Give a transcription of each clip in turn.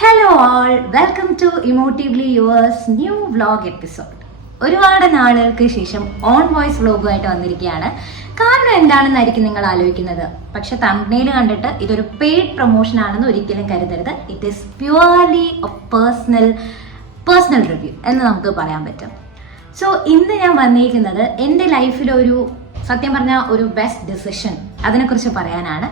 Hello all, welcome to Emotively Yours new vlog episode. ഒരുപാട് നാളുകൾക്ക് ശേഷം ഓൺ വോയിസ് വ്ലോഗുമായിട്ട് വന്നിരിക്കുകയാണ്. കാരണം എന്താണെന്നായിരിക്കും നിങ്ങൾ ആലോചിക്കുന്നത്. പക്ഷെ തംബ്നെയിൽ കണ്ടിട്ട് ഇതൊരു പെയ്ഡ് പ്രൊമോഷൻ ആണെന്ന് ഒരിക്കലും കരുതരുത്. It is purely A personal review എന്ന് നമുക്ക് പറയാൻ പറ്റും. സോ ഇന്ന് ഞാൻ വന്നിരിക്കുന്നത് എൻ്റെ ലൈഫിലൊരു സത്യം പറഞ്ഞാൽ ഒരു ബെസ്റ്റ് ഡിസിഷൻ അതിനെക്കുറിച്ച് പറയാനാണ്.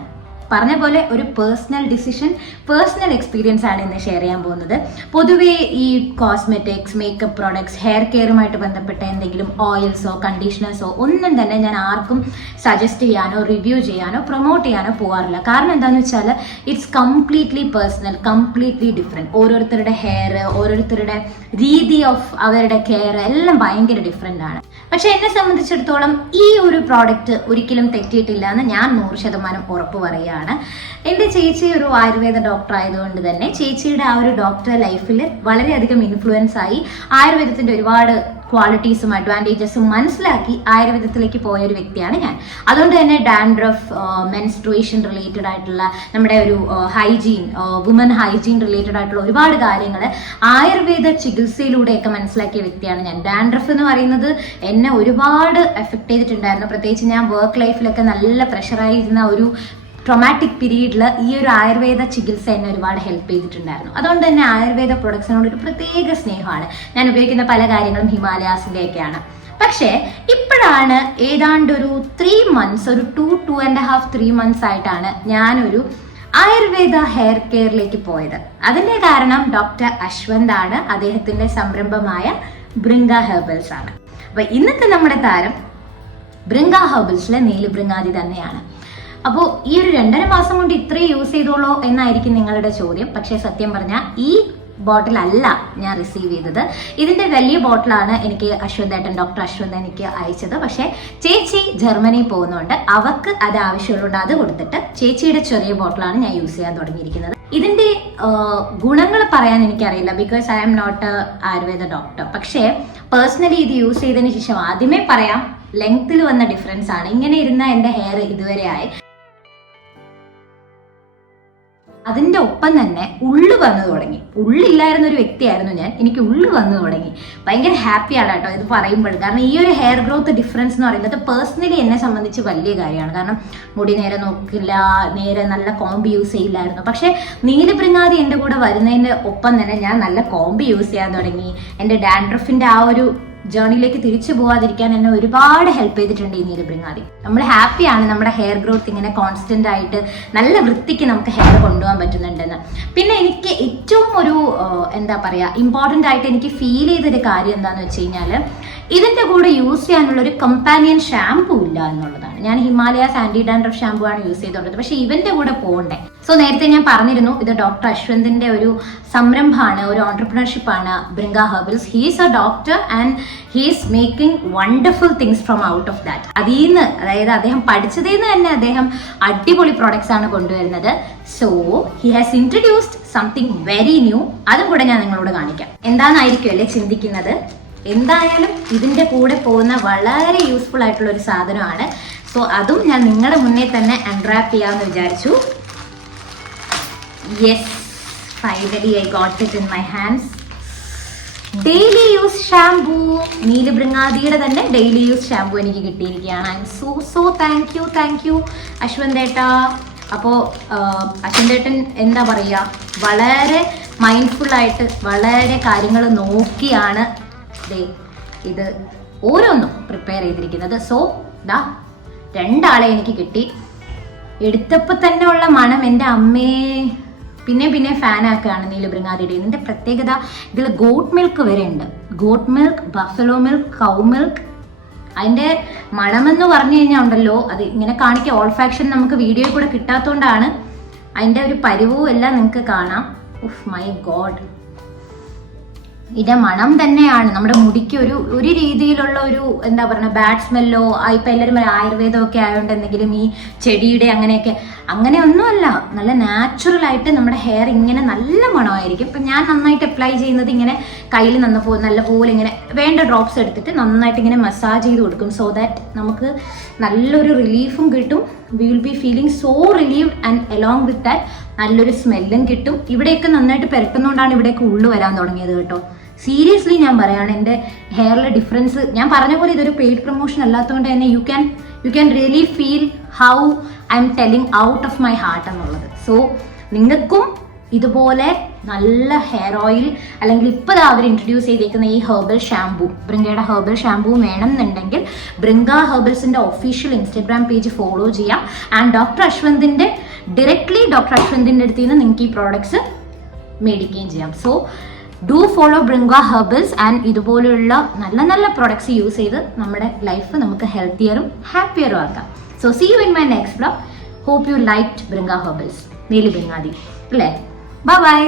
പറഞ്ഞ പോലെ ഒരു പേഴ്സണൽ ഡിസിഷൻ, പേഴ്സണൽ എക്സ്പീരിയൻസ് ആണ് ഇന്ന് ഷെയർ ചെയ്യാൻ പോകുന്നത്. പൊതുവേ ഈ കോസ്മെറ്റിക്സ്, മേക്കപ്പ് പ്രോഡക്ട്സ്, ഹെയർ കെയറുമായിട്ട് ബന്ധപ്പെട്ട എന്തെങ്കിലും ഓയിൽസോ കണ്ടീഷണേഴ്സോ ഒന്നും തന്നെ ഞാൻ ആർക്കും സജസ്റ്റ് ചെയ്യാനോ റിവ്യൂ ചെയ്യാനോ പ്രൊമോട്ട് ചെയ്യാനോ പോകാറില്ല. കാരണം എന്താണെന്ന് വെച്ചാൽ it's completely personal, completely different. ഓരോരുത്തരുടെ ഹെയർ, ഓരോരുത്തരുടെ രീതി ഓഫ് അവരുടെ കെയർ എല്ലാം ഭയങ്കര ഡിഫറെൻ്റ് ആണ്. പക്ഷെ എന്നെ സംബന്ധിച്ചിടത്തോളം ഈ ഒരു പ്രോഡക്റ്റ് ഒരിക്കലും തെറ്റിയിട്ടില്ല എന്ന് ഞാൻ 100% ഉറപ്പ് പറയുക. എൻ്റെ ചേച്ചി ഒരു ആയുർവേദ ഡോക്ടർ ആയതുകൊണ്ട് തന്നെ ചേച്ചിയുടെ ആ ഒരു ഡോക്ടർ ലൈഫിൽ വളരെയധികം ഇൻഫ്ലുവൻസ് ആയി ആയുർവേദത്തിന്റെ ഒരുപാട് ക്വാളിറ്റീസും അഡ്വാൻറ്റേജസും മനസ്സിലാക്കി ആയുർവേദത്തിലേക്ക് പോയ ഒരു വ്യക്തിയാണ് ഞാൻ. അതുകൊണ്ട് തന്നെ ഡാൻഡ്രഫ്, മെൻസ്ട്രുവേഷൻ റിലേറ്റഡ് ആയിട്ടുള്ള നമ്മുടെ ഒരു ഹൈജീൻ, വുമൻ ഹൈജീൻ റിലേറ്റഡ് ആയിട്ടുള്ള ഒരുപാട് കാര്യങ്ങൾ ആയുർവേദ ചികിത്സയിലൂടെയൊക്കെ മനസ്സിലാക്കിയ വ്യക്തിയാണ് ഞാൻ. ഡാൻഡ്രഫ് എന്ന് പറയുന്നത് എന്നെ ഒരുപാട് എഫക്ട് ചെയ്തിട്ടുണ്ടായിരുന്നു. പ്രത്യേകിച്ച് ഞാൻ വർക്ക് ലൈഫിലൊക്കെ നല്ല പ്രഷറായിരുന്ന ഒരു ട്രോമാറ്റിക് പീരീഡിൽ ഈ ഒരു ആയുർവേദ ചികിത്സ എന്നെ ഒരുപാട് ഹെൽപ്പ് ചെയ്തിട്ടുണ്ടായിരുന്നു. അതുകൊണ്ട് തന്നെ ആയുർവേദ പ്രൊഡക്ട്സിനോട് ഒരു പ്രത്യേക സ്നേഹമാണ്. ഞാൻ ഉപയോഗിക്കുന്ന പല കാര്യങ്ങളും ഹിമാലയാസിൻ്റെയൊക്കെയാണ്. പക്ഷേ ഇപ്പോഴാണ് ഏതാണ്ട് ഒരു 3 months, ഒരു 2.5-3 months ആയിട്ടാണ് ഞാനൊരു ആയുർവേദ ഹെയർ കെയറിലേക്ക് പോയത്. അതിൻ്റെ കാരണം ഡോക്ടർ അശ്വന്ത് ആണ്. അദ്ദേഹത്തിൻ്റെ സംരംഭമായ ബ്രിങ്ക ഹെർബൽസ് ആണ്. അപ്പോൾ ഇന്നത്തെ നമ്മുടെ താരം ബ്രിങ്ക ഹെർബൽസിലെ നീലബൃങ്ങാതി തന്നെയാണ്. അപ്പോൾ ഈ ഒരു 2.5 മാസം കൊണ്ട് ഇത്രയും യൂസ് ചെയ്തോളൂ എന്നായിരിക്കും നിങ്ങളുടെ ചോദ്യം. പക്ഷേ സത്യം പറഞ്ഞാൽ ഈ ബോട്ടിലല്ല ഞാൻ റിസീവ് ചെയ്തത്. ഇതിൻ്റെ വലിയ ബോട്ടിലാണ് എനിക്ക് ഡോക്ടർ അശ്വന്ത് എനിക്ക് അയച്ചത്. പക്ഷേ ചേച്ചി ജർമ്മനി പോകുന്നുണ്ട്, അവർക്ക് അത് ആവശ്യമുള്ളതുകൊണ്ട് അത് കൊടുത്തിട്ട് ചേച്ചിയുടെ ചെറിയ ബോട്ടിലാണ് ഞാൻ യൂസ് ചെയ്യാൻ തുടങ്ങിയിരിക്കുന്നത്. ഇതിൻ്റെ ഗുണങ്ങൾ പറയാൻ എനിക്കറിയില്ല, because I am not a Ayurveda doctor. പക്ഷേ പേഴ്സണലി ഇത് യൂസ് ചെയ്തതിന് ശേഷം ആദ്യമേ പറയാം, ലെങ്ത്തിൽ വന്ന ഡിഫറൻസ് ആണ്. ഇങ്ങനെ ഇരുന്ന എൻ്റെ ഹെയർ ഇതുവരെ ആയി. അതിൻ്റെ ഒപ്പം തന്നെ ഉള്ളു വന്നു തുടങ്ങി. ഉള്ളില്ലായിരുന്ന ഒരു വ്യക്തിയായിരുന്നു ഞാൻ, എനിക്ക് ഉള്ളു വന്നു തുടങ്ങി. ഭയങ്കര ഹാപ്പിയാണ് കേട്ടോ ഇത് പറയുമ്പോൾ. കാരണം ഈ ഒരു ഹെയർ ഗ്രോത്ത് ഡിഫറൻസ് എന്ന് പറയുന്നത് പേഴ്സണലി എന്നെ സംബന്ധിച്ച് വലിയ കാര്യമാണ്. കാരണം മുടി നേരെ നോക്കില്ല, നേരെ നല്ല കോംബി യൂസ് ചെയ്യില്ലായിരുന്നു. പക്ഷേ നീലബൃങ്ങാതി എൻ്റെ കൂടെ വരുന്നതിൻ്റെ ഒപ്പം തന്നെ ഞാൻ നല്ല കോംബി യൂസ് ചെയ്യാൻ തുടങ്ങി. എൻ്റെ ഡാൻഡ്രഫിൻ്റെ ആ ഒരു ജേർണിയിലേക്ക് തിരിച്ചു പോകാതിരിക്കാൻ എന്നെ ഒരുപാട് ഹെൽപ്പ് ചെയ്തിട്ടുണ്ട് ഈ നീലബൃങ്ങാതി. നമ്മൾ ഹാപ്പിയാണ് നമ്മുടെ ഹെയർ ഗ്രോത്ത് ഇങ്ങനെ കോൺസ്റ്റന്റ് ആയിട്ട് നല്ല വൃത്തിക്ക് നമുക്ക് ഹെയർ കൊണ്ടുപോകാൻ പറ്റുന്നുണ്ടെന്ന്. പിന്നെ എനിക്ക് ഏറ്റവും ഒരു എന്താ പറയുക ഇമ്പോർട്ടൻ്റ് ആയിട്ട് എനിക്ക് ഫീൽ ചെയ്തൊരു കാര്യം എന്താണെന്ന് വെച്ച് കഴിഞ്ഞാൽ ഇതിൻ്റെ കൂടെ യൂസ് ചെയ്യാനുള്ള ഒരു കമ്പാനിയൻ ഷാമ്പൂ ഇല്ല എന്നുള്ളതാണ്. ഞാൻ ഹിമാലയാസ് ആൻറ്റി ഡാൻഡ്രഫ് ഷാമ്പൂ ആണ് യൂസ് ചെയ്തുകൊണ്ടത്. പക്ഷേ ഇവൻ്റെ കൂടെ പോകണ്ടേ. സോ നേരത്തെ ഞാൻ പറഞ്ഞിരുന്നു, ഇത് ഡോക്ടർ അശ്വന്തിൻ്റെ ഒരു സംരംഭമാണ്, ഒരു ഓൺടർപ്രണർഷിപ്പാണ് Brinka Herbals. He's a doctor and he's making wonderful things from out of that. അതായത് അദ്ദേഹം പഠിച്ചതിൽ നിന്ന് തന്നെ അദ്ദേഹം അടിപൊളി പ്രോഡക്ട്സ് ആണ് കൊണ്ടുവരുന്നത്. So he has introduced something very new. അതും കൂടെ ഞാൻ നിങ്ങളോട് കാണിക്കാം. എന്താണെന്നായിരിക്കും അല്ലേ ചിന്തിക്കുന്നത്. എന്തായാലും ഇതിൻ്റെ കൂടെ പോകുന്ന വളരെ യൂസ്ഫുൾ ആയിട്ടുള്ള ഒരു സാധനമാണ്. സോ അതും ഞാൻ നിങ്ങളുടെ മുന്നേ തന്നെ അൺറാപ്പ് ചെയ്യാമെന്ന് വിചാരിച്ചു. Yes, finally I got it in my hands. Daily use shampoo, നീലബൃങ്ങാതിയുടെ തന്നെ ഡെയിലി യൂസ് ഷാംപൂ എനിക്ക് കിട്ടിയിരിക്കുകയാണ്. I am so thank you Ashwanth ഏട്ടാ. അപ്പോൾ അശ്വന്ത് ഏട്ടൻ എന്താ പറയുക, വളരെ മൈൻഡ്ഫുള്ളായിട്ട് വളരെ കാര്യങ്ങൾ നോക്കിയാണ് ഇത് ഓരോന്നും പ്രിപ്പയർ ചെയ്തിരിക്കുന്നത്. സോ 2 ആളെ എനിക്ക് കിട്ടി. എടുത്തപ്പോൾ തന്നെ ഉള്ള മണം എൻ്റെ അമ്മയെ പിന്നെ ഫാനാക്കുകയാണ് നീലബൃങ്ങാതിയുടെ. ഇതിൻ്റെ പ്രത്യേകത, ഇതിൽ ഗോട്ട് മിൽക്ക് വരെ ഉണ്ട്. Got milk, buffalo milk, cow milk. അതിൻ്റെ മണമെന്ന് പറഞ്ഞു കഴിഞ്ഞാൽ ഉണ്ടല്ലോ, അത് ഇങ്ങനെ കാണിക്കുക. ഓൾഫാക്ഷൻ നമുക്ക് വീഡിയോയിൽ കൂടെ കിട്ടാത്തതുകൊണ്ടാണ്. അതിൻ്റെ ഒരു പരിവവും എല്ലാം നിങ്ങൾക്ക് കാണാം. ഉഫ് മൈ ഗോഡ്, ഇതിന്റെ മണം തന്നെയാണ് നമ്മുടെ മുടിക്ക് ഒരു രീതിയിലുള്ള ഒരു എന്താ പറയുക ബാഡ് സ്മെല്ലോ. ഇപ്പം എല്ലാവരും ആയുർവേദമൊക്കെ ആയതുകൊണ്ട് എന്തെങ്കിലും ഈ ചെടിയുടെ അങ്ങനെയൊന്നുമല്ല. നല്ല നാച്ചുറൽ ആയിട്ട് നമ്മുടെ ഹെയർ ഇങ്ങനെ നല്ല മണമായിരിക്കും. ഇപ്പം ഞാൻ നന്നായിട്ട് അപ്ലൈ ചെയ്യുന്നത് ഇങ്ങനെ കയ്യിൽ നല്ലപോലെ ഇങ്ങനെ വേണ്ട ഡ്രോപ്സ് എടുത്തിട്ട് നന്നായിട്ട് ഇങ്ങനെ മസാജ് ചെയ്ത് കൊടുക്കും. സോ ദാറ്റ് നമുക്ക് നല്ലൊരു റിലീഫും കിട്ടും. We will be feeling so relieved and along with that നല്ലൊരു സ്മെല്ലും കിട്ടും. ഇവിടെയൊക്കെ നന്നായിട്ട് പെരട്ടുന്നതുകൊണ്ടാണ് ഇവിടെയൊക്കെ ഉള്ളു വരാൻ തുടങ്ങിയത് കേട്ടോ. സീരിയസ്ലി ഞാൻ പറയാണ്, എൻ്റെ ഹെയറിലെ ഡിഫറൻസ് ഞാൻ പറഞ്ഞ പോലെ ഇതൊരു പെയ്ഡ് പ്രൊമോഷൻ അല്ലാത്തതുകൊണ്ട് തന്നെ you can really feel how I M telling out of my heart എന്നുള്ളത്. സോ നിങ്ങൾക്കും ഇതുപോലെ നല്ല ഹെയർ ഓയിൽ അല്ലെങ്കിൽ ഇപ്പോൾ അവർ ഇൻട്രൊഡ്യൂസ് ചെയ്തേക്കുന്ന ഈ ഹെർബൽ ഷാംപൂ, ബ്രിങ്കയുടെ ഹെർബൽ ഷാംപൂ വേണമെന്നുണ്ടെങ്കിൽ ബ്രിങ്ക ഹെർബൽസിൻ്റെ ഒഫീഷ്യൽ ഇൻസ്റ്റഗ്രാം പേജ് ഫോളോ ചെയ്യാം. ആൻഡ് ഡോക്ടർ അശ്വന്തിൻ്റെ അടുത്ത് നിന്ന് നിങ്ങൾക്ക് ഈ പ്രോഡക്ട്സ് മേടിക്കുകയും ചെയ്യാം. So do follow Brinka Herbals and ഇതുപോലെയുള്ള നല്ല നല്ല പ്രോഡക്ട്സ് യൂസ് ചെയ്ത് നമ്മുടെ ലൈഫ് നമുക്ക് ഹെൽത്തിയറും ഹാപ്പിയറും ആക്കാം. So see you in my next vlog. Hope you liked Brinka Herbals. Neeli Bhringadi അല്ലേ? Bye by.